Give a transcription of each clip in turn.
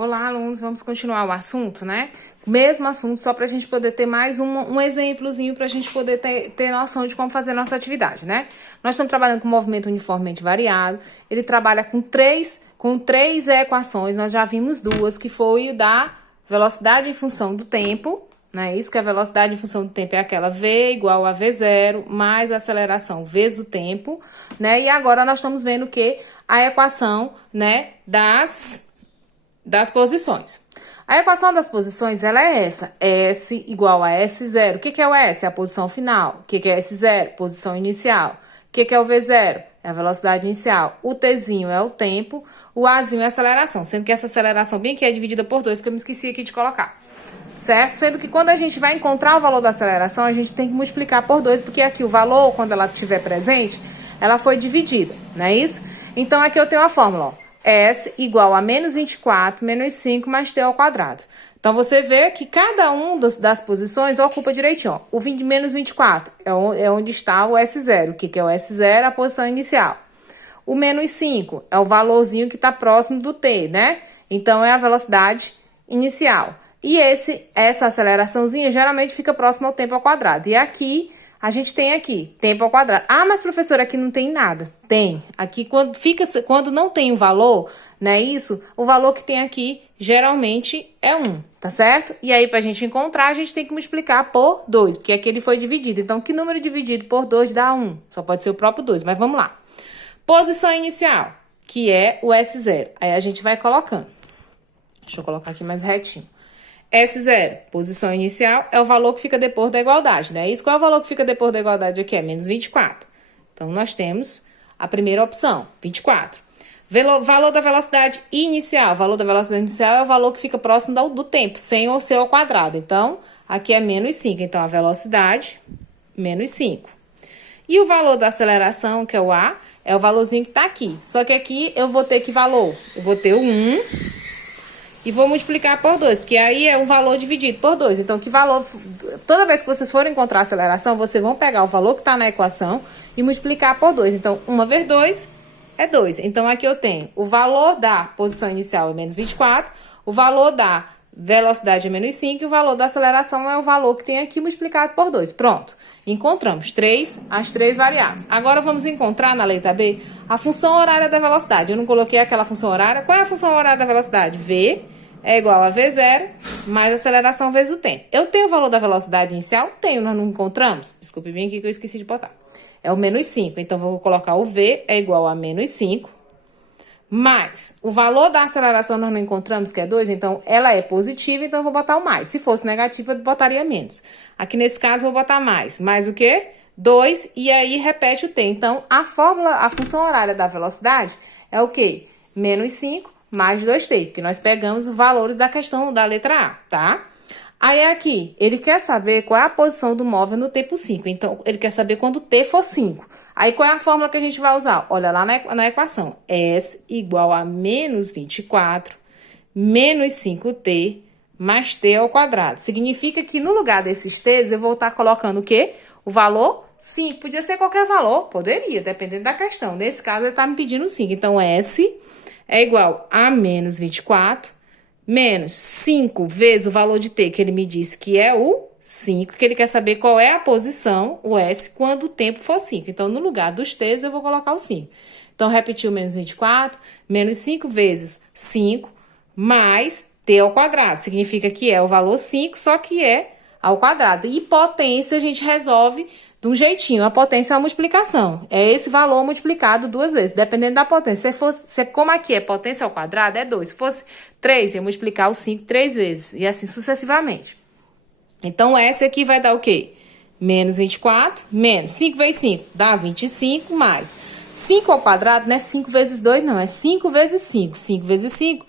Olá, alunos, vamos continuar o assunto, né? Mesmo assunto, só para a gente poder ter mais um exemplozinho para a gente poder ter noção de como fazer a nossa atividade, né? Nós estamos trabalhando com movimento uniformemente variado, ele trabalha com três equações, nós já vimos duas, que foi da velocidade em função do tempo, né? Isso que a velocidade em função do tempo é aquela V igual a V0 mais a aceleração vezes o tempo, né? E agora nós estamos vendo que a equação, né, das posições. A equação das posições, ela é essa, S igual a S0. O que é o S? É a posição final. O que é S0? Posição inicial. O que é o V0? É a velocidade inicial. O Tzinho é o tempo, o Azinho é a aceleração, sendo que essa aceleração bem que é dividida por 2, que eu me esqueci aqui de colocar. Certo? Sendo que quando a gente vai encontrar o valor da aceleração, a gente tem que multiplicar por 2, porque aqui o valor, quando ela estiver presente, ela foi dividida, não é isso? Então, aqui eu tenho a fórmula, ó. S igual a menos 24 menos 5 mais t ao quadrado. Então, você vê que cada um das posições ocupa direitinho. Ó. O de menos 24 é onde está o S0. O que é o S0? A posição inicial. O menos 5 é o valorzinho que está próximo do t, né? Então, é a velocidade inicial. E essa aceleraçãozinha geralmente fica próximo ao tempo ao quadrado. E aqui, a gente tem aqui, tempo ao quadrado. Ah, mas professora, aqui não tem nada. Tem. Aqui, quando não tem o valor, né, o valor que tem aqui, geralmente, é 1, tá certo? E aí, pra gente encontrar, a gente tem que multiplicar por 2, porque aqui ele foi dividido. Então, que número dividido por 2 dá 1? Só pode ser o próprio 2, mas vamos lá. Posição inicial, que é o S0. Aí, a gente vai colocando. Deixa eu colocar aqui mais retinho. S0, posição inicial, é o valor que fica depois da igualdade, né? Isso, qual é o valor que fica depois da igualdade aqui? É menos 24. Então, nós temos a primeira opção, 24. Valor da velocidade inicial. O valor da velocidade inicial é o valor que fica próximo do tempo, 100 ou C ao quadrado. Então, aqui é menos 5. Então, a velocidade, menos 5. E o valor da aceleração, que é o A, é o valorzinho que está aqui. Só que aqui eu vou ter que valor? Eu vou ter o 1... E vou multiplicar por 2, porque aí é um valor dividido por 2. Então, que valor... Toda vez que vocês forem encontrar a aceleração, vocês vão pegar o valor que está na equação e multiplicar por 2. Então, 1 vezes 2 é 2. Então, aqui eu tenho o valor da posição inicial é menos 24, o valor da velocidade é menos 5 e o valor da aceleração é o valor que tem aqui multiplicado por 2. Pronto. Encontramos as três variáveis. Agora, vamos encontrar na letra B a função horária da velocidade. Eu não coloquei aquela função horária. Qual é a função horária da velocidade? V é igual a V0 mais aceleração vezes o tempo. Eu tenho o valor da velocidade inicial? Tenho, nós não encontramos? Desculpe bem aqui que eu esqueci de botar. É o menos 5. Então, vou colocar o V é igual a menos 5. Mais o valor da aceleração nós não encontramos, que é 2, então ela é positiva, então eu vou botar o mais. Se fosse negativa, eu botaria menos. Aqui nesse caso, eu vou botar mais. Mais o quê? 2, e aí repete o t. Então, a função horária da velocidade é o quê? Menos 5 mais 2t, porque nós pegamos os valores da questão da letra A, tá? Aí aqui, ele quer saber qual é a posição do móvel no tempo 5. Então, ele quer saber quando o t for 5. Aí, qual é a fórmula que a gente vai usar? Olha lá na equação. S igual a menos 24 menos 5t mais t ao quadrado. Significa que no lugar desses t's, eu vou estar colocando o quê? O valor 5. Podia ser qualquer valor? Poderia, dependendo da questão. Nesse caso, ele está me pedindo 5. Então, S é igual a menos 24 menos 5 vezes o valor de t, que ele me disse que é o 5, que ele quer saber qual é a posição, o S, quando o tempo for 5. Então, no lugar dos t's, eu vou colocar o 5. Então, repetiu menos 24, menos 5 vezes 5, mais t ao quadrado. Significa que é o valor 5, só que é ao quadrado. E potência a gente resolve de um jeitinho. A potência é a multiplicação. É esse valor multiplicado 2 vezes, dependendo da potência. Como aqui é potência ao quadrado, é 2. Se fosse 3, ia multiplicar o 5 3 vezes. E assim sucessivamente. Então, essa aqui vai dar o quê? Menos 24, menos 5 vezes 5, dá 25, mais 5 ao quadrado, não é 5 vezes 2, não. É 5 vezes 5. 5 vezes 5,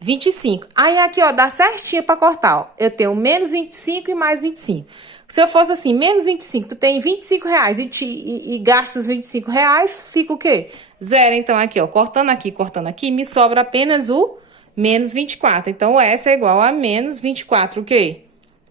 25. Aí, aqui, ó, dá certinho pra cortar, ó. Eu tenho menos 25 e mais 25. Se eu fosse assim, menos 25, tu tem 25 reais e gasta os 25 reais, fica o quê? 0. Então, aqui, ó, cortando aqui, me sobra apenas o menos 24. Então, o S é igual a menos 24, o quê?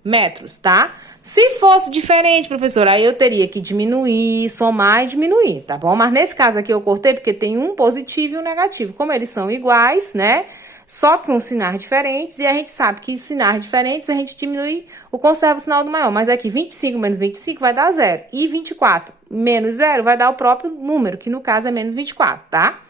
Metros, tá? Se fosse diferente, professora, aí eu teria que diminuir, somar e diminuir, tá bom? Mas nesse caso aqui eu cortei porque tem um positivo e um negativo. Como eles são iguais, né? só com sinais diferentes, e a gente sabe que sinais diferentes a gente diminui ou conserva o sinal do maior. Mas aqui 25 menos 25 vai dar 0. E 24 menos 0 vai dar o próprio número, que no caso é menos 24, tá?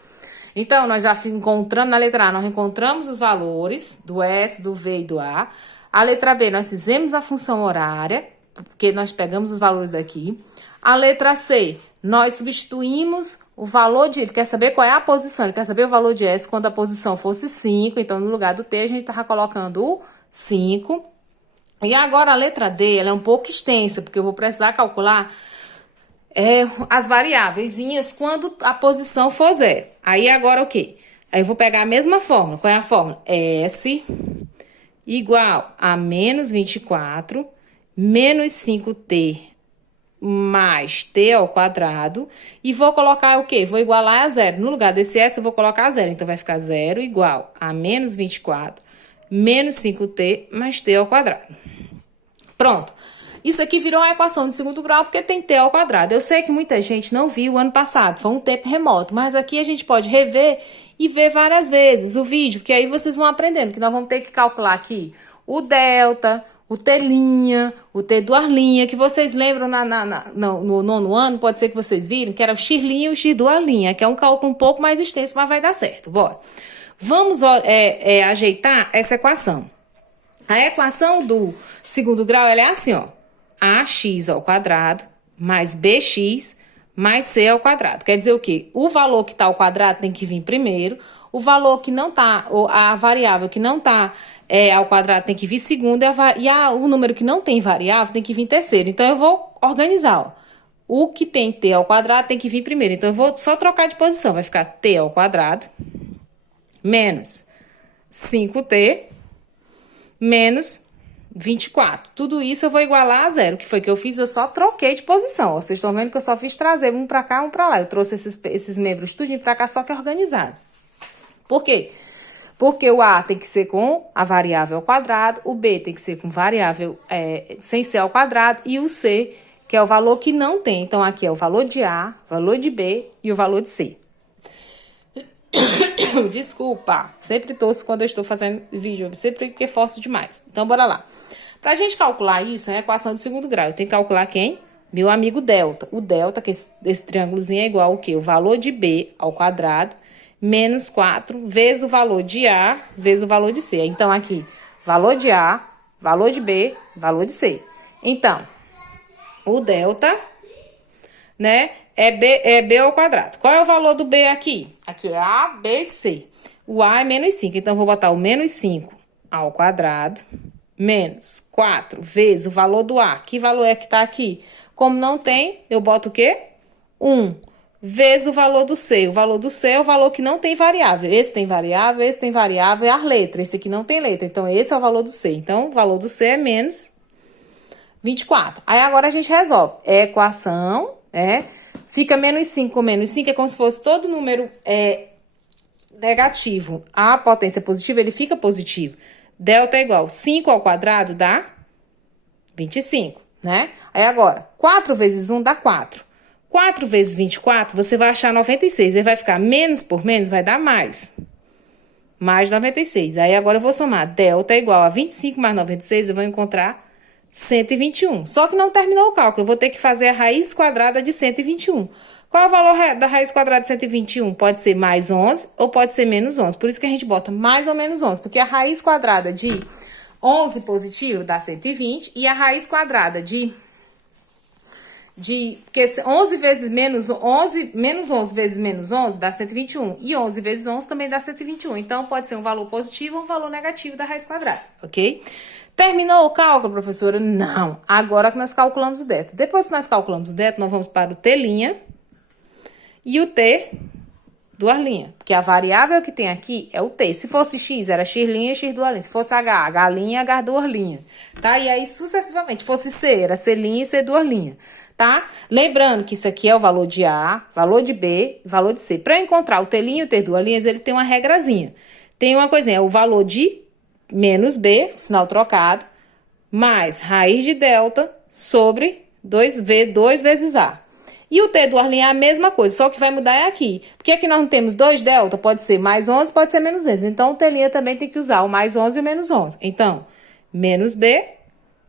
Então, nós já encontramos na letra A, nós encontramos os valores do S, do V e do A. A letra B, nós fizemos a função horária, porque nós pegamos os valores daqui. A letra C, nós substituímos o valor de... Ele quer saber qual é a posição, ele quer saber o valor de S quando a posição fosse 5. Então, no lugar do T, a gente estava colocando o 5. E agora a letra D, ela é um pouco extensa, porque eu vou precisar calcular as variáveis quando a posição for 0. Aí agora o quê? Aí eu vou pegar a mesma fórmula. Qual é a fórmula? S igual a menos 24 menos 5t mais t ao quadrado. E vou colocar o quê? Vou igualar a 0. No lugar desse S, eu vou colocar 0. Então, vai ficar 0 igual a menos 24 menos 5t mais t ao quadrado. Pronto. Isso aqui virou uma equação de segundo grau porque tem t ao quadrado. Eu sei que muita gente não viu o ano passado, foi um tempo remoto, mas aqui a gente pode rever e ver várias vezes o vídeo, porque aí vocês vão aprendendo que nós vamos ter que calcular aqui o delta, o t', o t duas, que vocês lembram no nono ano, pode ser que vocês viram, que era o x' e o x duas, que é um cálculo um pouco mais extenso, mas vai dar certo. Bora. Vamos ajeitar essa equação. A equação do segundo grau, ela é assim, ó. Ax ao quadrado mais bx mais c ao quadrado. Quer dizer o quê? O valor que está ao quadrado tem que vir primeiro, o valor que não está, a variável que não está ao quadrado tem que vir segundo, o número que não tem variável tem que vir terceiro. Então, eu vou organizar, ó. O que tem t ao quadrado tem que vir primeiro. Então, eu vou só trocar de posição. Vai ficar t ao quadrado menos 5t menos 24. Tudo isso eu vou igualar a 0. O que foi que eu fiz? Eu só troquei de posição. Vocês estão vendo que eu só fiz trazer um pra cá, um pra lá. Eu trouxe esses membros tudinho pra cá, só que organizado. Por quê? Porque o A tem que ser com a variável ao quadrado, o B tem que ser com variável sem ser ao quadrado, e o C, que é o valor que não tem. Então, aqui é o valor de A, o valor de B e o valor de C. Desculpa, sempre torço quando eu estou fazendo vídeo, sempre que forço demais. Então, bora lá. Pra gente calcular isso, é a equação de segundo grau. Eu tenho que calcular quem? Meu amigo delta. O delta, que esse triângulozinho é igual ao quê? O valor de B ao quadrado, menos 4, vezes o valor de A, vezes o valor de C. Então, aqui, valor de A, valor de B, valor de C. Então, o delta, né, é B ao quadrado. Qual é o valor do B aqui? Aqui é A, B, C. O A é menos 5, então, eu vou botar o menos 5 ao quadrado, menos 4 vezes o valor do A. Que valor é que tá aqui? Como não tem, eu boto o quê? 1 vezes o valor do C. O valor do C é o valor que não tem variável. Esse tem variável, esse tem variável, é a letra. Esse aqui não tem letra. Então, esse é o valor do C. Então, o valor do C é menos 24. Aí, agora a gente resolve. É equação, fica menos 5 com menos 5, é como se fosse todo número negativo. A potência positiva, ele fica positivo. Delta é igual 5 ao quadrado dá 25, né? Aí agora, 4 vezes 1 dá 4. 4 vezes 24, você vai achar 96. Aí vai ficar menos por menos, vai dar mais. Mais 96. Aí agora eu vou somar. Delta é igual a 25 mais 96, eu vou encontrar 121. Só que não terminou o cálculo, eu vou ter que fazer a raiz quadrada de 121. Qual é o valor da raiz quadrada de 121? Pode ser mais 11 ou pode ser menos 11. Por isso que a gente bota mais ou menos 11, porque a raiz quadrada de 11 positivo dá 120 e a raiz quadrada porque 11 vezes menos 11 vezes menos 11 dá 121. E 11 vezes 11 também dá 121. Então, pode ser um valor positivo ou um valor negativo da raiz quadrada, ok? Terminou o cálculo, professora? Não. Agora que nós calculamos o delta. Depois que nós calculamos o delta, nós vamos para o T' e o T duas linhas. Porque a variável que tem aqui é o T. Se fosse X, era X', X duas. Se fosse H, H', H duas linhas. Tá? E aí, sucessivamente. Se fosse C, era C' e C duas linhas. Tá? Lembrando que isso aqui é o valor de A, valor de B e valor de C. Para encontrar o T' e o T duas linhas, ele tem uma regrazinha. Tem uma coisinha, é o valor de menos B, sinal trocado, mais raiz de delta sobre 2 vezes A. E o T duas linhas é a mesma coisa, só que vai mudar é aqui. Porque aqui nós não temos 2 delta, pode ser mais 11, pode ser menos 11. Então, o T' também tem que usar o mais 11 e o menos 11. Então, menos B,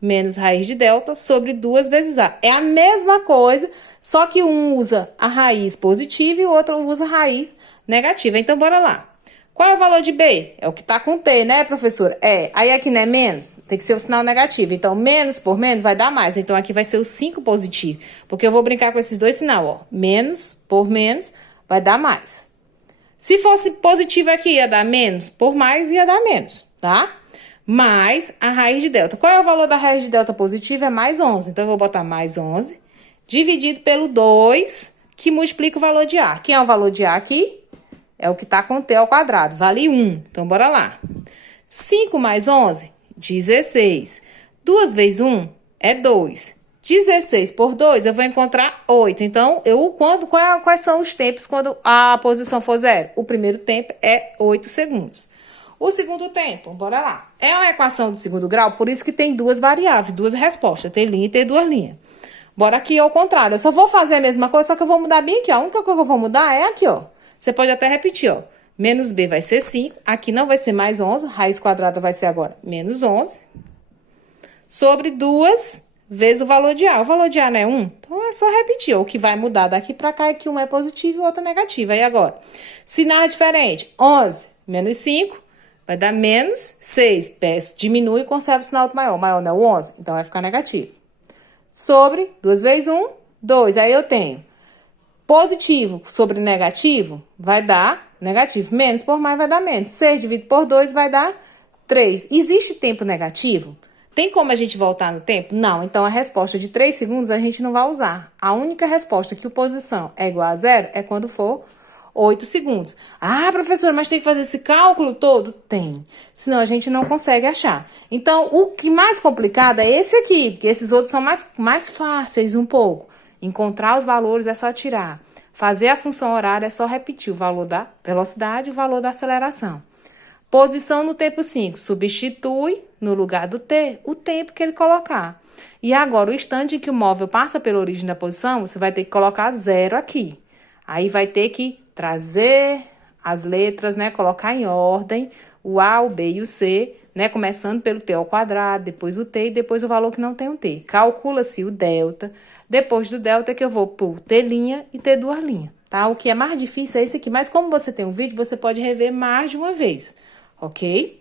menos raiz de delta, sobre 2 vezes A. É a mesma coisa, só que um usa a raiz positiva e o outro usa a raiz negativa. Então, bora lá. Qual é o valor de B? É o que tá com T, né, professora? É. Aí aqui não é menos? Tem que ser o sinal negativo. Então, menos por menos vai dar mais. Então, aqui vai ser o 5 positivo. Porque eu vou brincar com esses dois sinais, ó. Menos por menos vai dar mais. Se fosse positivo aqui, ia dar menos por mais, ia dar menos, tá? Mais a raiz de delta. Qual é o valor da raiz de delta positiva? É mais 11. Então, eu vou botar mais 11 dividido pelo 2, que multiplica o valor de A. Quem é o valor de A aqui? É o que tá com T ao quadrado, vale 1. Então, bora lá. 5 mais 11, 16. 2 vezes 1 é 2. 16 por 2, eu vou encontrar 8. Então, quais são os tempos quando a posição for zero? O primeiro tempo é 8 segundos. O segundo tempo, bora lá. É uma equação do segundo grau, por isso que tem duas variáveis, duas respostas, T' e T duas linhas. Bora aqui ao contrário. Eu só vou fazer a mesma coisa, só que eu vou mudar bem aqui, ó. A única coisa que eu vou mudar é aqui, ó. Você pode até repetir, ó. Menos B vai ser 5. Aqui não vai ser mais 11. Raiz quadrada vai ser agora menos 11. Sobre 2 vezes o valor de A. O valor de A não é 1? Então, é só repetir. O que vai mudar daqui pra cá é que um é positivo e o outro é negativo. Aí, agora, sinal diferente. 11 menos 5 vai dar menos 6. Diminui e conserva o sinal do maior. O maior não é o 11, então vai ficar negativo. Sobre 2 vezes 1, 2. Aí, eu tenho positivo sobre negativo, vai dar negativo. Menos por mais vai dar menos. 6 dividido por 2 vai dar 3. Existe tempo negativo? Tem como a gente voltar no tempo? Não. Então, a resposta de 3 segundos a gente não vai usar. A única resposta que a posição é igual a zero é quando for 8 segundos. Ah, professora, mas tem que fazer esse cálculo todo? Tem. Senão a gente não consegue achar. Então, o que mais complicado é esse aqui, porque esses outros são mais fáceis um pouco. Encontrar os valores é só tirar. Fazer a função horária é só repetir o valor da velocidade e o valor da aceleração. Posição no tempo 5. Substitui, no lugar do T, o tempo que ele colocar. E agora, o instante em que o móvel passa pela origem da posição, você vai ter que colocar 0 aqui. Aí vai ter que trazer as letras, né? Colocar em ordem o A, o B e o C, né? Começando pelo T ao quadrado, depois o T e depois o valor que não tem o T. Calcula-se o delta. Depois do delta é que eu vou por T' e T duas linhas, tá? O que é mais difícil é esse aqui. Mas como você tem um vídeo, você pode rever mais de uma vez, ok?